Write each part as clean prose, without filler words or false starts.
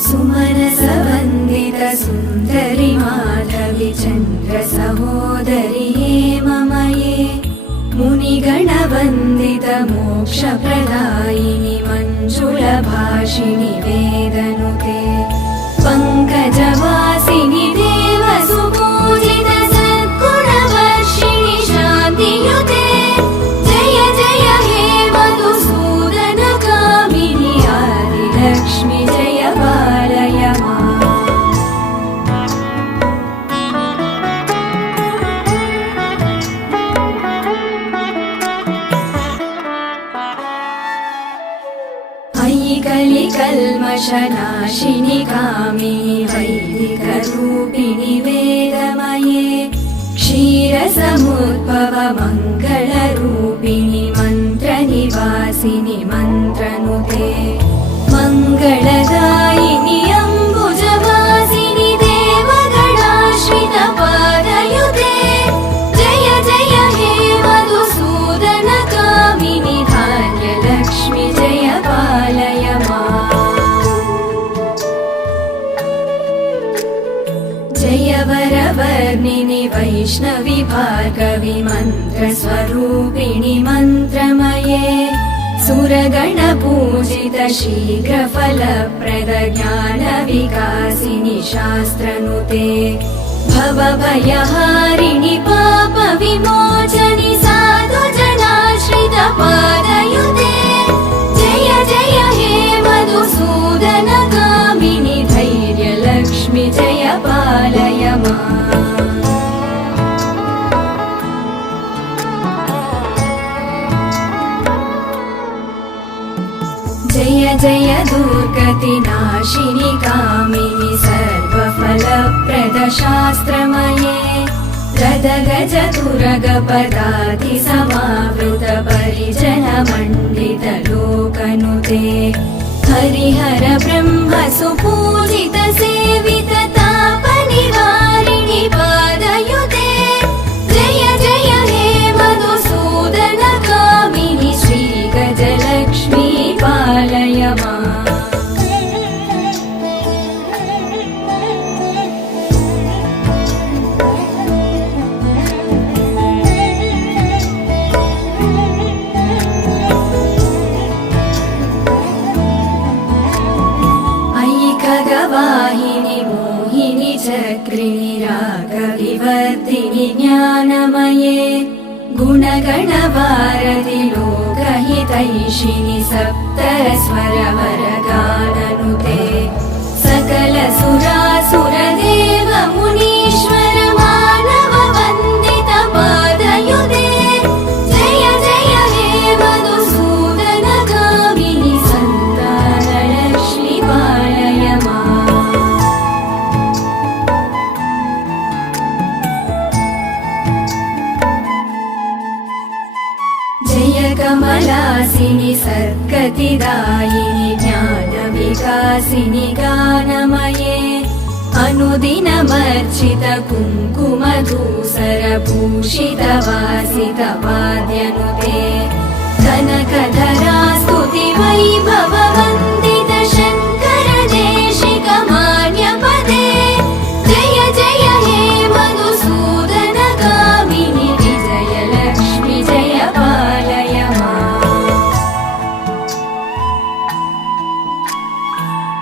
सुमनसवन्दित सुन्दरि माधवि चन्द्र सहोदरि हेममये मुनिगणवन्दित मोक्षप्रदायिनि मञ्जुलभाषिणि वेदनुते पङ्कजवासिनि देवसुपूजित सद्गुणवर्षिणि शान्तियुते जय जय हे मधुसूदनकामिनि आदिलक्ष्मि जय पालय माम्। अयि कलिकल्मषनाशिनि कामिनि वैदिकरूपिणि वेदमये क्षीरसमुद्भव मङ्गलरूपिणि मन्त्रनिवासिनि मन्त्रनुते मङ्गलदायिनि अम्बुजवासिनि देवगणाश्रित पादयुते जय जय हे मधुसूदनकामिनि धान्यलक्ष्मि जय पालय माम्। जय वरवर्णिनि वैष्णवि भार्गवि मन्त्रस्वरूपिणि मन्त्रमये सुरगणपूजित शीघ्रफलप्रद ज्ञानविकासिनि शास्त्रनुते भवभयहारिणि पापविमोचनि साधुजनाश्रित पादयुते जय जय हे मधुसूदनकामिनि धैर्यलक्ष्मि जय पालय माम्। जय जय दुर्गतिनाशिनि कामिनि सर्वफलप्रद शास्त्रमये गदगज तुरगपदाति समावृत परिजनमण्डित लोकनुते हरिहर ब्रह्म सुपूजित सेवित तापनिवारिणि पादयुते जय जय हे मधुसूदनकामिनि श्रीगजलक्ष्मी पालय माम्। अयि खगवाहिनि मोहिनि चक्रिणि रागविवर्धिनि ज्ञानमये गुणगणवारधि लोकहितैषिणि सप्तस्वरवरगाननुते सकल सुरासुरदेव मुनीश्वर मानव वन्दित पादयुते जय जय हे मधुसूदनकामिनि सन्तानलक्ष्मि पालय माम्। जय कमलासिनि सद्गतिदायिनि ज्ञानविकासिनि गानमये अनुदिनमर्चित कुङ्कुमधूसरभूषित वासित वाद्यनुते कनकधरा स्तुति वैभव वन्दित शङ्कर देशिक मान्यपदे जय जय हे मधुसूदनकामिनि विजयलक्ष्मि जय पालय माम्।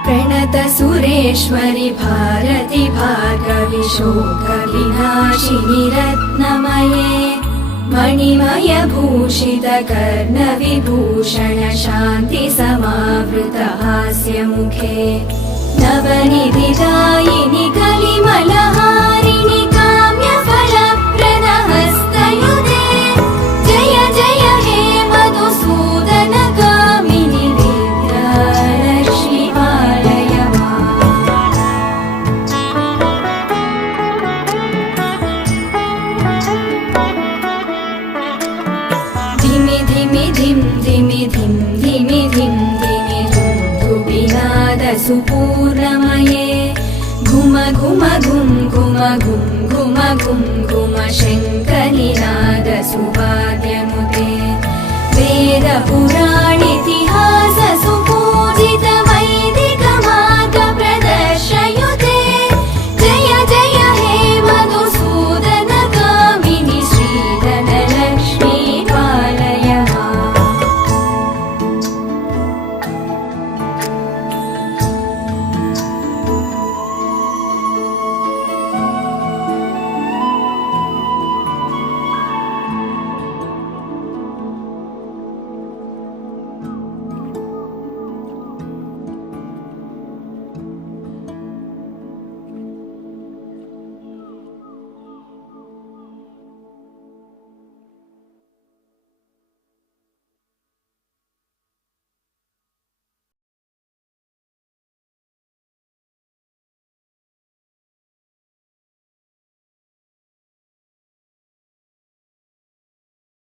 प्रणत सुरेश्वरि भारति भार्गवि शोकविनाशिनि रत्नमये मणिमय भूषित कर्णविभूषण शान्ति समावृत हास्यमुखे नवनिधिदायिनि कलिमलहारिणि काम्यफलप्रद हस्तयुते जय जय हे मधुसूदनकामिनि विद्यालक्ष्मि पालय माम्। धिमि धिमि धिं धिमि धिं धिमि धिं धिमि धुं धुबिनाद सुपूर्णमये घुम घुम घुं घुम घुं घुम घुं घुम शङ्कनिनाद सुवाद्यनुते वेद पुराणितिहास सुख